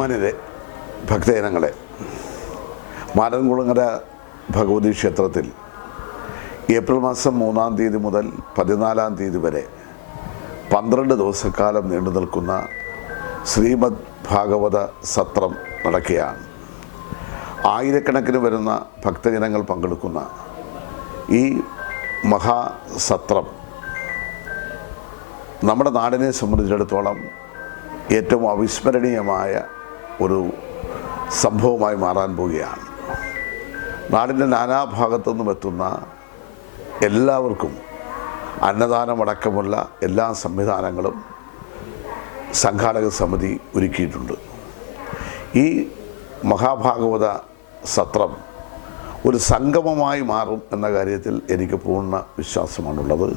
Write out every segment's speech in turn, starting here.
ബഹുമാന്യരെ, ഭക്തജനങ്ങളെ, മാടൻകുളങ്ങര ഭഗവതി ക്ഷേത്രത്തിൽ ഏപ്രിൽ മാസം 3-ാം തീയതി മുതൽ 14-ാം തീയതി വരെ 12 ദിവസക്കാലം നീണ്ടു നിൽക്കുന്ന ശ്രീമദ് ഭാഗവത സത്രം നടക്കുകയാണ്. ആയിരക്കണക്കിന് വരുന്ന ഭക്തജനങ്ങൾ പങ്കെടുക്കുന്ന ഈ മഹാസത്രം നമ്മുടെ നാടിനെ സംബന്ധിച്ചിടത്തോളം ഏറ്റവും അവിസ്മരണീയമായ ഒരു സംഭവമായി മാറാൻ പോവുകയാണ്. നാടിൻ്റെ നാനാഭാഗത്തു നിന്നും എത്തുന്ന എല്ലാവർക്കും അന്നദാനമടക്കമുള്ള എല്ലാ സംവിധാനങ്ങളും സംഘാടക സമിതി ഒരുക്കിയിട്ടുണ്ട്. ഈ മഹാഭാഗവത സത്രം ഒരു സംഗമമായി മാറും എന്ന കാര്യത്തിൽ എനിക്ക് പൂർണ്ണ വിശ്വാസമാണുള്ളത്.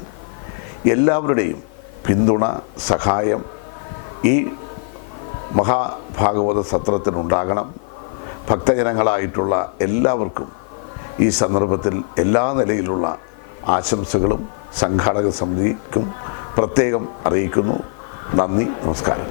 എല്ലാവരുടെയും പിന്തുണ, സഹായം ഈ മഹാഭാഗവത സത്രത്തിനുണ്ടാകണം. ഭക്തജനങ്ങളായിട്ടുള്ള എല്ലാവർക്കും ഈ സന്ദർഭത്തിൽ എല്ലാ നിലയിലുള്ള ആശംസകളും സംഘാടക സമിതിക്കും പ്രത്യേകം അറിയിക്കുന്നു. നന്ദി, നമസ്കാരം.